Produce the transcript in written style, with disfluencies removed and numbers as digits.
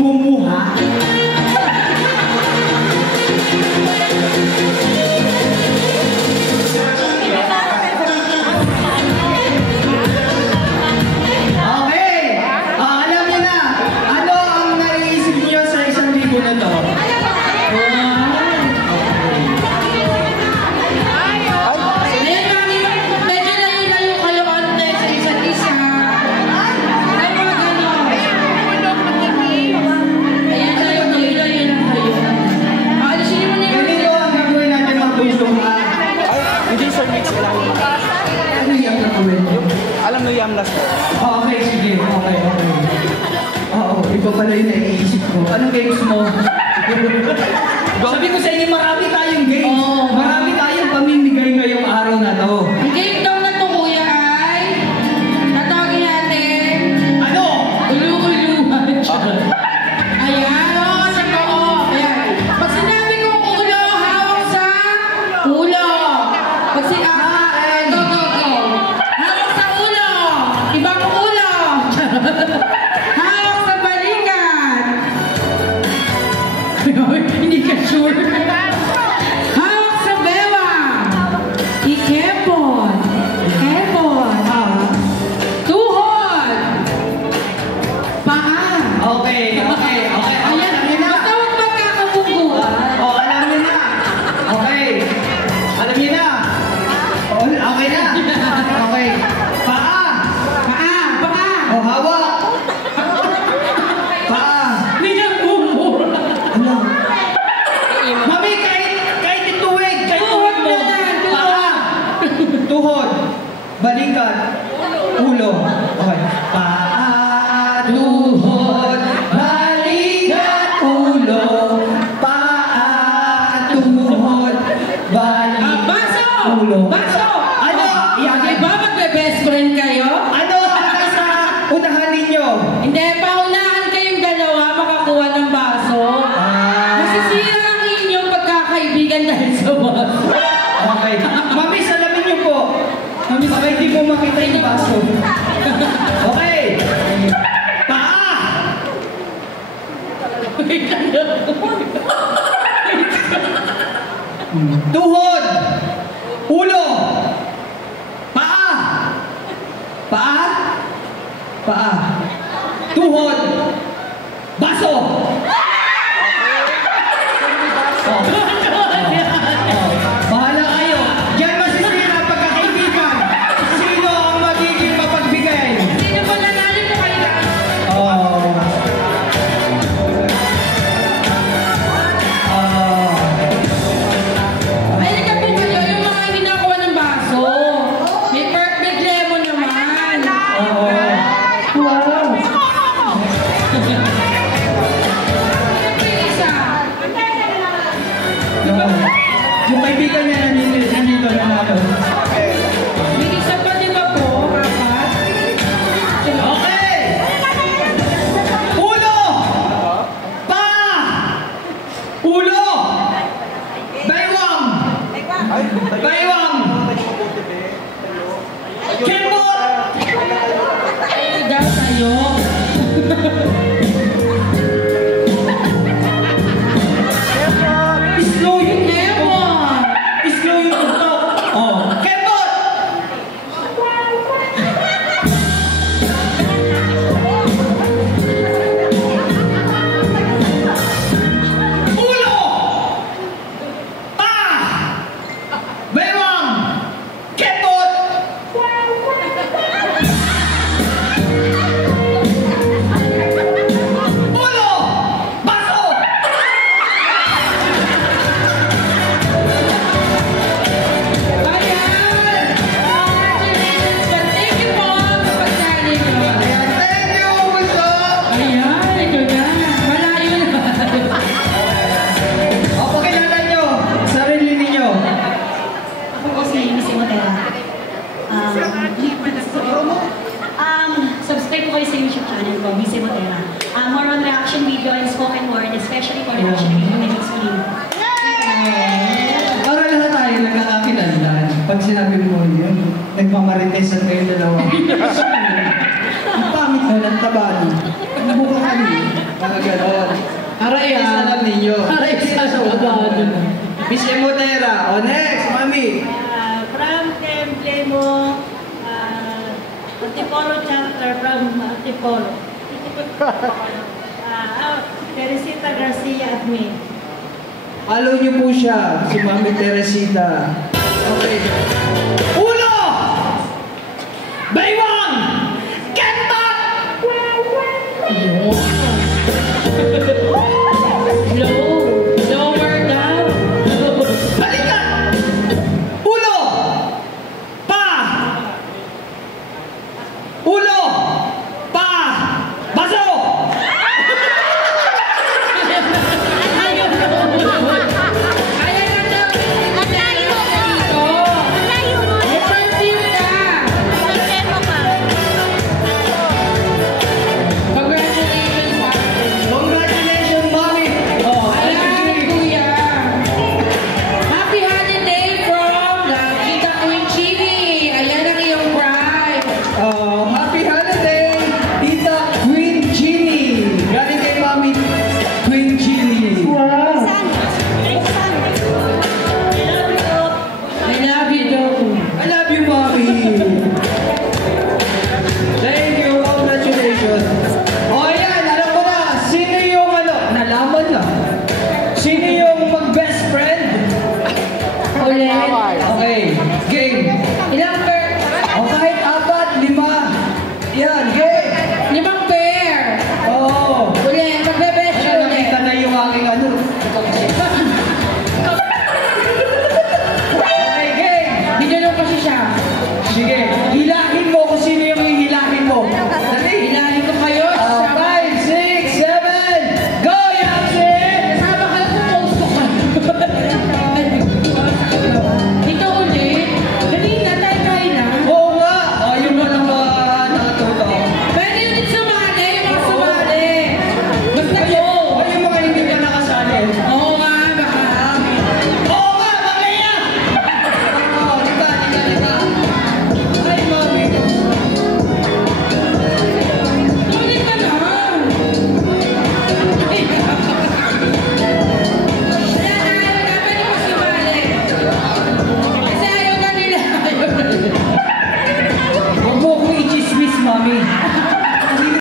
bumuha. Alam mo yam last ko. Okay, sige. Okay. Oo, iba pala yung naiisip ko. Anong games mo? Sabi ko sa inyo, marami tayong games. Marami tayong pamimigay ngayong araw na to. Ang game daw na to, kuya, ay tatawagin natin. Ano? Ulu-uluhan. Ayan, kasi ko. Ayan. Pag sinabi kong ulo, hawak sa ulo. Pag go. Hawak sa ulo. Ibang ulo. Hawak sa balikat. Hindi ka sure. Hawak sa bewang. Ikepon. Tuhod. Paa. Okay. Ayan, basta huwag magkakabungguan. Alam niyo na. Okay. Alam niyo na. Okay na. Okay. Paa. Hawak. Paa. May nagbumura. Ano? Mami, kahit ituwig. Tuhod mo. na yan, tuhod. Paa. Tuhod. Balikat. Ulo. Okay. Paa, tuhod, balikat, ulo. Paa, tuhod, balikat, Baso! ulo. Baso! Ano? Di ba magbe-best friend kayo? Ano ang nasa unahan ninyo? Hindi, paunahan kayong dalawa makakuha ng baso. Masisira ang inyong pagkakaibigan dahil sa baso. Okay. Mami, salamin niyo po. Mami, baka hindi mo makita yung baso. Okay. Paa! Tuhod! Ulo! Paa! Tuhod! Baso! Bahala kayo. Diyan masisira ang pagkakaibigan. Sino ang magiging mapagbigay? Sino ba nanalo po kayo na? Ay, ka po kayo, yung mga hindi nakuha ng baso. May perfect lemon naman. Wow. Isa. Yung kaibigan niya nandito na natin. May isa pa di ba po, apat? Okay! Ulo! Paa! Ulo! Baywang! Kembot! Daw tayo. Slow yung Lemon. Slow yung tutok. Kembot! Ulo! Paa! Baywang! Kembot! Ulo! Baso! Ayan! Thank you po sa pagsali nyo. Thank you, gusto! Ayan, ito na. Malayo na. O, pakilala nyo, sarili ninyo. Ako po si Missy Motera. Subscribe po kayo sa YouTube channel ko, Missy Motera. More on reaction video and spoken word, especially for reaction video and screen. Para lahat tayo nagkakakilanlan. Pag sinabi mo yun, nagmamarites at kayo dalawa. Ang pangit na ng taba. Ang mukha kami. Mga ganon. Aray Yes, alam ninyo. Aray sa wagado. Miss Emotera. O, next, mami. From Templemo, Antipolo chapter from Antipolo. Teresita Garcia admin. Follow niyo po siya, si Mami Teresita. Okay. Uno! Baywa!